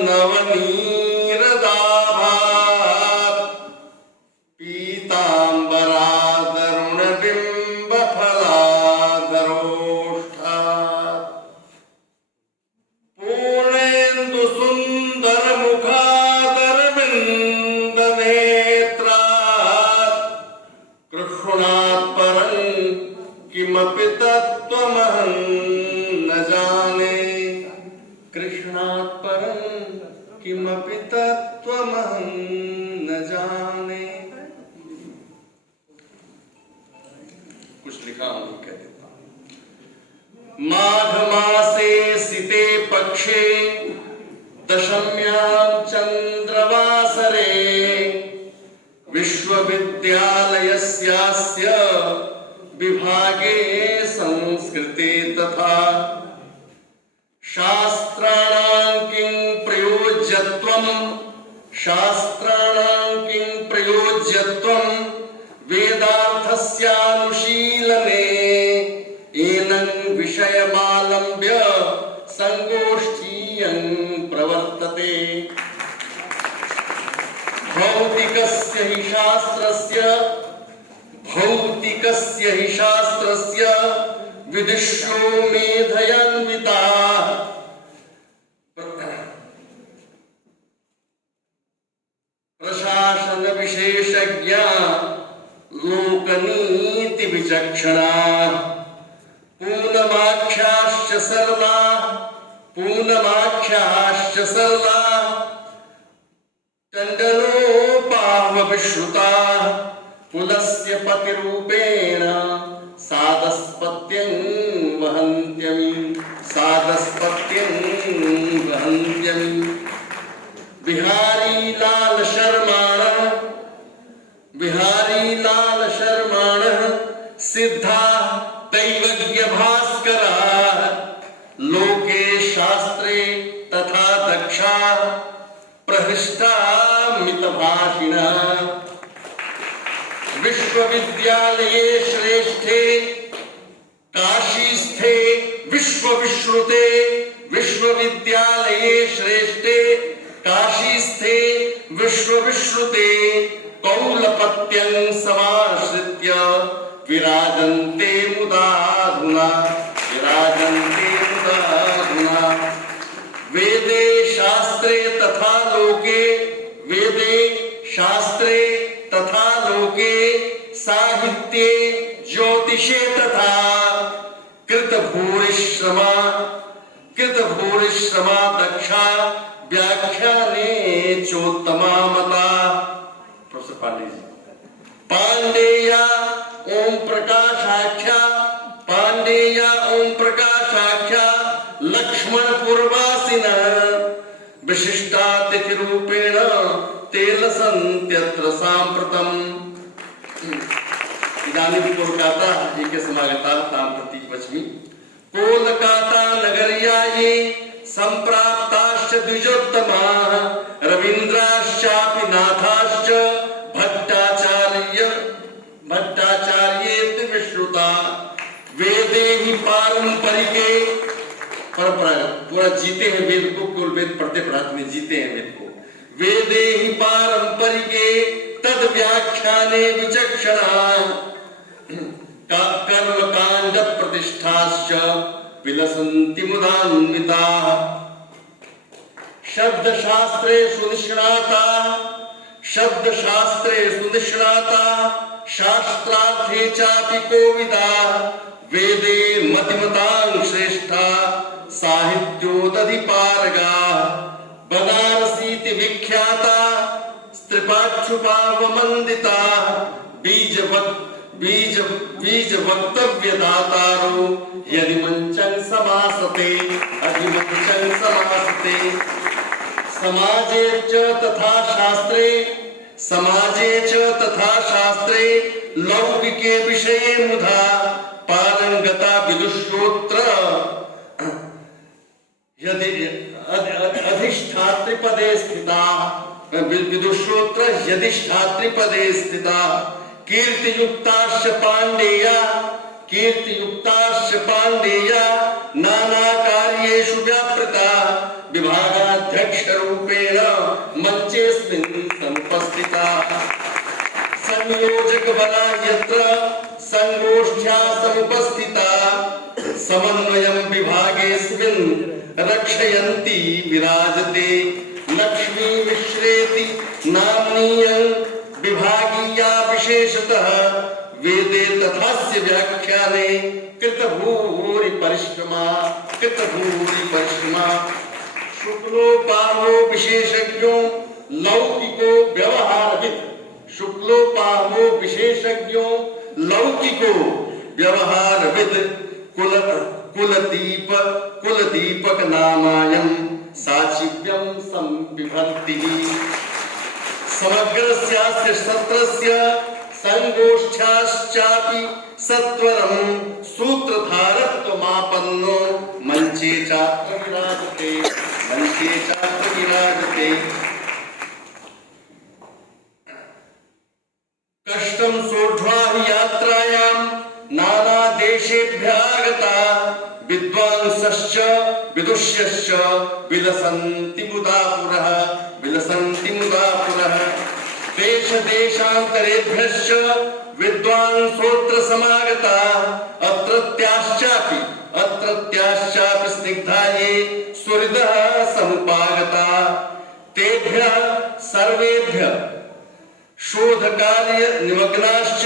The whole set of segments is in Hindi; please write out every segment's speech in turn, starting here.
नवनीरदाभात् पीताम्बरादरुणबिम्बफलादरोष्ठात् पूर्णेन्दुसुन्दरमुखादरविन्दनेत्रात् कृष्णात् परं किमपि तत्त्वमहं न जाने। कृष्णात् परं किमपि तत्त्वमहं न जाने। कुछ लिखा हूं, कह देता हूं। माघ मासे सिते पक्षे दशम्यां चंद्रवासरे विश्वविद्यालयस्यास्य विभागे संस्कृते तथा शास्त्राणां किं प्रयोज्यत्वं वेदार्थस्यानुशीलने एनं विषयमालम्ब्य संगोष्ठीयं प्रवर्तते। भौतिकस्य हि शास्त्रस्य विदुषो मेधयान्विताः प्रशासन विशेषज्ञा लोकनीति विचक्षणाः पूनमाख्याश्च सरलाः चण्डलोपावविश्रुताः पुलस्य पतिरूपेण सादस्पत्यं वहन्त्यमि। बिहारी लाल शर्माणः सिद्धा दैवज्ञ भास्कराः लोके शास्त्रे तथा दक्षा प्रहृष्टा मितभाषिणः विश्वविद्यालये श्रेष्ठे काशीस्थे विश्वविश्रुते विश्वविद्यालये श्रेष्ठे काशीस्थे विश्वविश्रुते कौलपत्यं समाश्रित्य विराजन्ते मुदाधुना वेदे शास्त्रे तथा लोके साहित्ये ज्योतिषे तथा कृतभूरिश्रमा दक्षा व्याख्याने चोत्तमा मता। प्रोफेसर पांडे जी। पांडेया ओम प्रकाशाख्या लक्ष्मण पूर्वासिनः विशिष्टातिथि रूपेण ते लसन्त्यत्र साम्प्रतम्। इदानीं कोलकाता एके समागता तां प्रति वच्मि। कोलकाता नगर्याये संप्राप्ताश्च द्विजोत्तमाः रवीन्द्राश्चापि नाथाश्च भट्टाचार्येति विश्रुता। वेदे ही पारंपरिके परंपरागत पूरा जीते हैं वेद को, केवल वेद पढ़ते पढ़ाते में जीते हैं वेद को। वेदे ही पारंपरिके तद व्याख्याने विचक्षणा कर्मकांड प्रतिष्ठाश्च विलसन्ति मुदान्विताः। शब्दशास्त्रे सुनिष्णाता शास्त्रार्थे चापि कोविदाः वेदे मतिमतां श्रेष्ठा साहित्योदधिपारगाः। बनारसीति विख्याता स्त्रिपाक्षुपावमन्दिताः बीज वक्तव्यदातारो यदि मंचं समासते समाजे च तथा शास्त्रे लौकिके विषये मुधा पारंगता विदुषोत्र यदि अधिष्ठातृपदे स्थिता कीर्तियुक्ताश्च पाण्डेया नाना कार्येषु व्यापृता संयोजक बला यत्र संगोष्ठ्या समुपस्थिता समन्वयं विभागेऽस्मिन् रक्षयन्ती विराजते लक्ष्मी मिश्रेति नाम्नीयं विभागीया विशेषतः वेदे तथास्य व्याख्याने कृतभूरि परिश्रमा शुक्लोपाहो विशेषज्ञो लौकिको व्यवहारविद शुक्लोपाहो विशेषज्ञो लौकिको व्यवहारविद कुलदीपक नामायं साचिव्यं संबिभर्ति समग्रस्यास्य सत्रस्य संगोष्ठ्याश्चापि सत्वरं सूत्रधारत्वमापन्नो मंचे चात्र विराजते कष्टं सोढ्वा हि यात्रायां नाना देशेभ्यः आगता विद्वांसश्च विदुष्यश्च विलसन्ति मुदा पुरः देश देशान्तरेभ्यश्च विद्वांसोऽत्र समागता अत्रत्याश्चापि स्निग्धा ये सुहृदः समुपागता तेभ्यः सर्वेभ्यः शोधकार्य निमग्नाश्च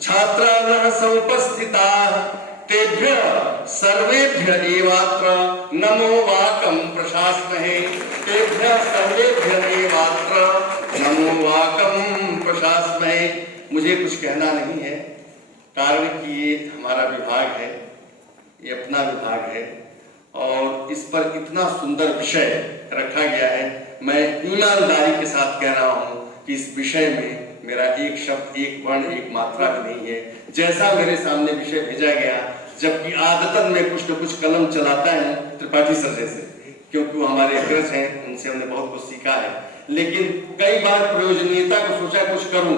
छात्राः समुपस्थिताः तेभ्यः सर्वेभ्यः एवात्र नमो वाकं प्रशास्महे मुझे कुछ कहना नहीं है, कारण कि ये हमारा विभाग है, ये अपना विभाग है और इस पर इतना सुंदर विषय रखा गया है। मैं ईमानदारी के साथ कह रहा हूँ कि इस विषय में मेरा एक शब्द, एक वर्ण, एक मात्रा भी नहीं है। जैसा मेरे सामने विषय भेजा गया, जबकि आदतन में कुछ न कुछ कलम चलाता है त्रिपाठी सर जैसे, क्योंकि वो हमारे अग्रज हैं, उनसे हमने बहुत कुछ सीखा है। लेकिन कई बार प्रयोजनीयता को सोचा कुछ करूं,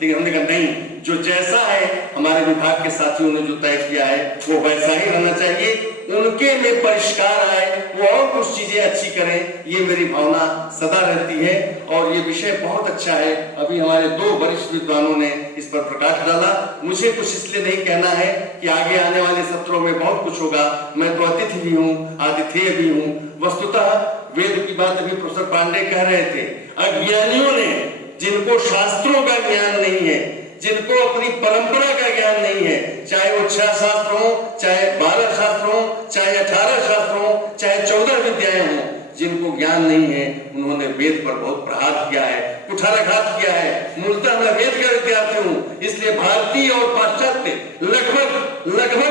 लेकिन हमने कहा नहीं, जो जैसा है हमारे विभाग के साथियों ने जो तय किया है वो वैसा ही रहना चाहिए। उनके में परिष्कार आए, वो और कुछ चीजें अच्छी करें, ये मेरी भावना सदा रहती है। और ये विषय बहुत अच्छा है। अभी हमारे 2 वरिष्ठ विद्वानों ने इस पर प्रकाश डाला। मुझे कुछ इसलिए नहीं कहना है कि आगे आने वाले सत्रों में बहुत कुछ होगा। मैं तो अतिथि भी हूँ, आतिथेय भी हूँ। वस्तुतः वेद की बात अभी प्रोफेसर पांडे कह रहे थे। अज्ञानियों ने, जिनको शास्त्रों का ज्ञान नहीं है, जिनको अपनी परंपरा का ज्ञान नहीं है, चाहे वो 6 शास्त्र हो, चाहे 12 शास्त्र हो, चाहे 18 शास्त्र हो, चाहे 14 विद्याएं हो, जिनको ज्ञान नहीं है, उन्होंने वेद पर बहुत प्रहार किया है, कुठाराघात किया है। मूलतः मैं वेद का विद्यार्थी हूँ, इसलिए भारतीय और पाश्चात्य लगभग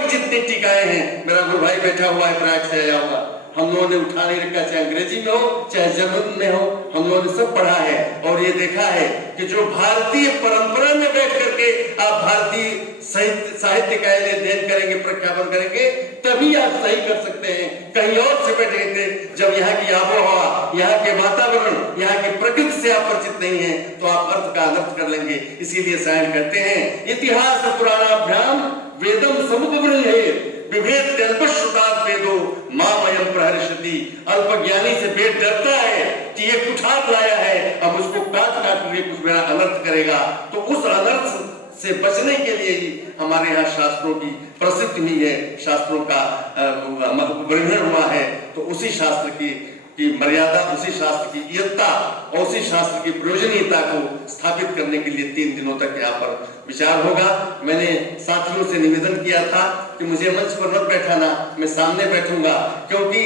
जितनी टीकाएं हैं, मेरा गुरु भाई बैठा हुआ है, प्रयाग से आया हुआ, हम लोगों ने उठा नहीं रखा, चाहे अंग्रेजी में हो, चाहे जर्मन में हो, हम लोगों ने सब पढ़ा है और ये देखा है कि जो भारतीय परंपरा में बैठ करके आप भारतीय साहित्य का अध्ययन करेंगे, प्रख्यापन करेंगे, तभी आप सही कर सकते हैं। कहीं और से बैठेंगे, जब यहाँ की आबोहवा, यहाँ के वातावरण, यहाँ की प्रकृति से आप परिचित नहीं है, तो आप अर्थ का अनर्थ कर लेंगे। इसीलिए सायन कहते हैं, इतिहास पुराणाभ्याम वेदम समुपब्रह्मेत विभेद कल्पश्रुतात् वेदो मामयं प्रहर्षति। अल्पज्ञानी से वेद डरता है कि ये कुठार लाया है, अब उसको काट के कुछ मेरा अनर्थ करेगा। तो उस अनर्थ से बचने के लिए ही हमारे यहाँ शास्त्रों की प्रसिद्धि हुई है, शास्त्रों का ग्रहण हुआ है। तो उसी शास्त्र की मर्यादा, उसी शास्त्र की इयत्ता और उसी शास्त्र की प्रयोजनीयता को स्थापित करने के लिए 3 दिनों तक यहाँ पर विचार होगा। मैंने साथियों से निवेदन किया था कि मुझे मंच पर मत बैठाना, मैं सामने बैठूंगा, क्योंकि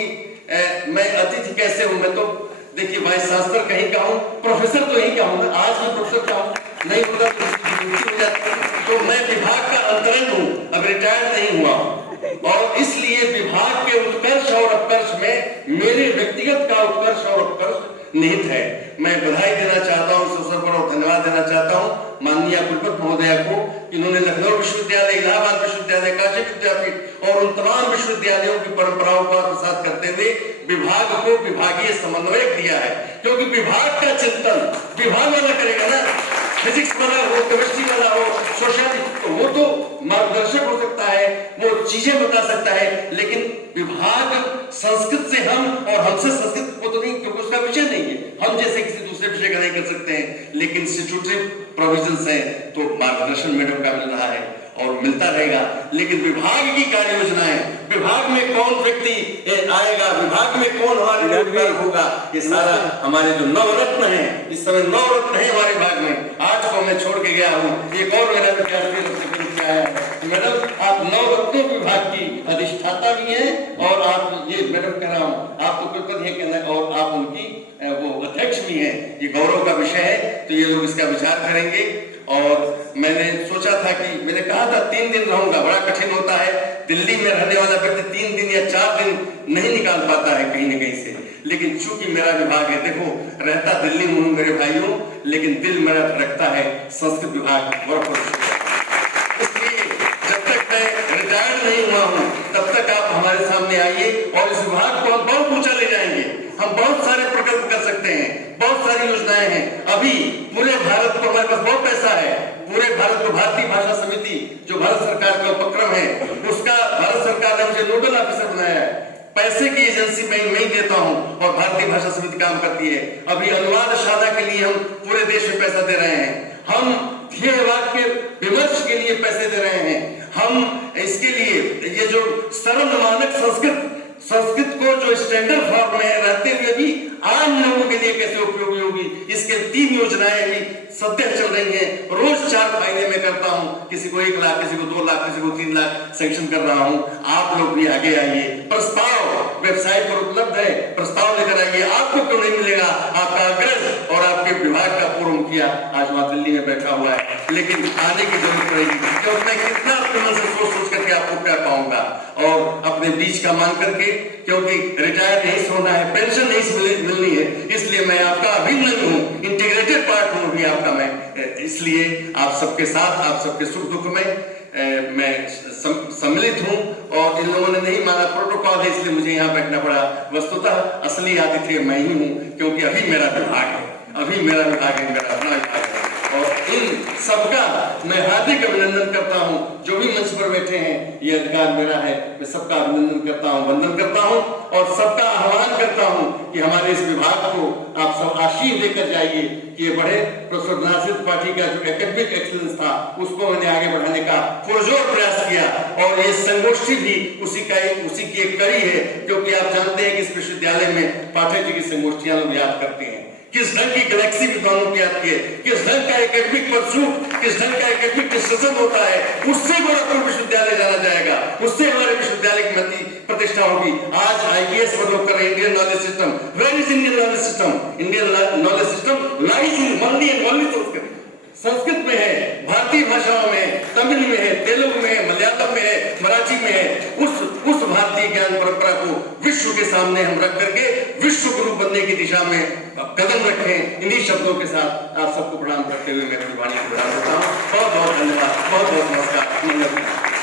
मैं अतिथि कैसे हूँ। मैं तो देखिए वाइस चांसलर कहीं का हूँ, प्रोफेसर तो यहीं का हूँ, आज भी प्रोफेसर का हूँ, नहीं होगा तो मैं विभाग का अंतरंग हूँ, अब रिटायर्ड नहीं हुआ। और इसलिए विभाग के उत्कर्ष और अपकर्ष में मेरे व्यक्तिगत का उत्कर्ष और अपकर्ष निहित है। मैं बधाई देना चाहता हूँ इस अवसर पर और धन्यवाद देना चाहता हूँ माननीय कुलपति महोदया को, इन्होंने लखनऊ विश्वविद्यालय, इलाहाबाद विश्वविद्यालय, काशी विद्यापीठ और उन तमाम विश्वविद्यालयों की परंपराओं को आत्मसात करते हुए विभाग को विभागीय समन्वय दिया है। क्योंकि विभाग का चिंतन विभाग वाला करेगा ना, फिजिक्स वाला हो, केमिस्ट्री वाला हो, सोशल, तो वो तो मार्गदर्शक हो सकता है, वो चीजें बता सकता है, लेकिन विभाग संस्कृत से हम और हमसे संस्कृत को तो नहीं, क्योंकि उसका विषय नहीं है। हम हम जैसे किसी दूसरे विषय का नहीं कर सकते हैं, लेकिन स्टैट्यूटरी प्रोविजंस हैं तो मार्गदर्शन मैडम का मिल रहा है और मिलता रहेगा। लेकिन विभाग की कार्य योजनाएं, विभाग में कौन व्यक्ति आएगा, विभाग में कौन हमारे योगदान होगा, ये सारा हमारे जो नवरत्न हैं, इस समय नवरत्न है हमारे विभाग में। आज को मैं छोड़ के गया हूँ, एक और मेरा विद्यार्थी आया है। मैडम आप नवरत्नों विभाग की अधिष्ठाता भी हैं और आप ये मैडम कह रहा हूँ आपको कृतज्ञ कहना, और आप उनकी वो अध्यक्ष भी हैं। ये गौरव का विषय है, तो ये लोग इसका विचार करेंगे। और मैंने सोचा था कि मैंने कहा था 3 दिन रहूंगा, बड़ा कठिन होता है, दिल्ली में रहने वाला व्यक्ति 3 दिन या 4 दिन नहीं निकाल पाता है कहीं न कहीं से, लेकिन चूंकि मेरा विभाग है, देखो रहता दिल्ली में हूं मेरे भाइयों, लेकिन दिल मेरा रखता है संस्कृत विभाग। इसलिए जब तक मैं रिटायर्ड नहीं हुआ हूं तब तक आप हमारे सामने आइए और इस विभाग को हम बहुत ऊंचा ले जाएंगे। हम बहुत सारे प्रकल्प कर सकते हैं, बहुत सारी योजनाएं हैं। अभी पूरे भारत को हमारे पास बहुत पैसा है, पूरे भारत को भारतीय भाषा समिति जो भारत सरकार का उपक्रम है, उसका भारत सरकार ने मुझे नोडल ऑफिसर बनाया है। पैसे की एजेंसी मैं ही देता हूं और भारतीय भाषा समिति काम करती है। अभी अनुवाद साधना के लिए हम पूरे देश में पैसा दे रहे हैं, हम ध्येय वाक्य विमर्श के लिए पैसे दे रहे हैं, हम इसके लिए ये जो सरल मानक संस्कृत को जो स्टैंडर्ड फॉर्म में रहते हुए भी आम लोगों के लिए कैसे उपयोगी होगी, इसके 3 योजनाएं भी सत्य चल रही हैं। रोज 4 फायदे में करता हूं, किसी को 1 लाख, किसी को 2 लाख, किसी को 3 लाख सैंक्शन कर रहा हूं। आप लोग भी आगे आइए, प्रस्ताव वेबसाइट पर उपलब्ध है, प्रस्ताव लेकर आइए। आपको क्यों नहीं मिलेगा? आपका अग्रज और आपके विभाग का पूर्व मुखिया आज वहां दिल्ली में बैठा हुआ है, लेकिन आने की जरूरत पड़ेगी, क्योंकि मैं कितना अपने मन से सोच करके आपको कह पाऊंगा और अपने बीच का मान करके, क्योंकि रिटायर नहीं होना है, पेंशन नहीं मिलनी है, इसलिए मैं आपका अभिन्न हूँ, इंटीग्रेटेड पार्ट हूँ भी आपका मैं। इसलिए आप सबके साथ, आप सबके सुख दुख में मैं सम्मिलित हूँ। और इन लोगों ने नहीं माना, प्रोटोकॉल है, इसलिए मुझे यहाँ बैठना पड़ा। वस्तुतः असली आतिथ्य मैं ही हूँ, क्योंकि अभी मेरा विभाग है, अभी मेरा विभाग है, मेरा अपना विभाग है। और इन सबका मैं हार्दिक अभिनंदन करता हूं। जो भी मंच पर बैठे हैं, ये अधिकार मेरा है, मैं सबका अभिनंदन करता हूं, वंदन करता हूं और सबका आह्वान करता हूं कि हमारे इस विभाग को आप सब आशीष देकर जाइए कि ये बढ़े। प्रोफेसर नासिर त्रिपाठी का जो एकेडमिक एक्सीलेंस था, उसको मैंने आगे बढ़ाने का पुरजोर प्रयास किया और ये संगोष्ठी भी उसी की एक कड़ी है, क्योंकि आप जानते हैं कि इस विश्वविद्यालय में पाठक जी की संगोष्ठियां लोग याद करते हैं, किस ढंग की गैलेक्सी विद्वानों की आती है, किस ढंग का एकेडमिक परसूट, किस ढंग का एकेडमिक डिस्कशन होता है। उससे गोरखपुर विश्वविद्यालय जाना जाएगा, उससे हमारे विश्वविद्यालय की प्रतिष्ठा होगी। आज IPS वो लोग कर रहे हैं, Indian knowledge system. Where is Indian knowledge system? Indian knowledge system lies in only and only Sanskrit. Sanskrit में है, भारतीय भाषाओं में, तमिल में है, तेलुगु में है, मलयालम में है, मराठी में है। उस भारतीय ज्ञान परंपरा को विश्व के सामने हम रख करके विश्व गुरु बनने की दिशा में कदम रखें। इन्हीं शब्दों के साथ आप सबको प्रणाम करते हुए मैं अपनी वाणी को विराम देता हूँ। बहुत बहुत धन्यवाद, बहुत बहुत नमस्कार।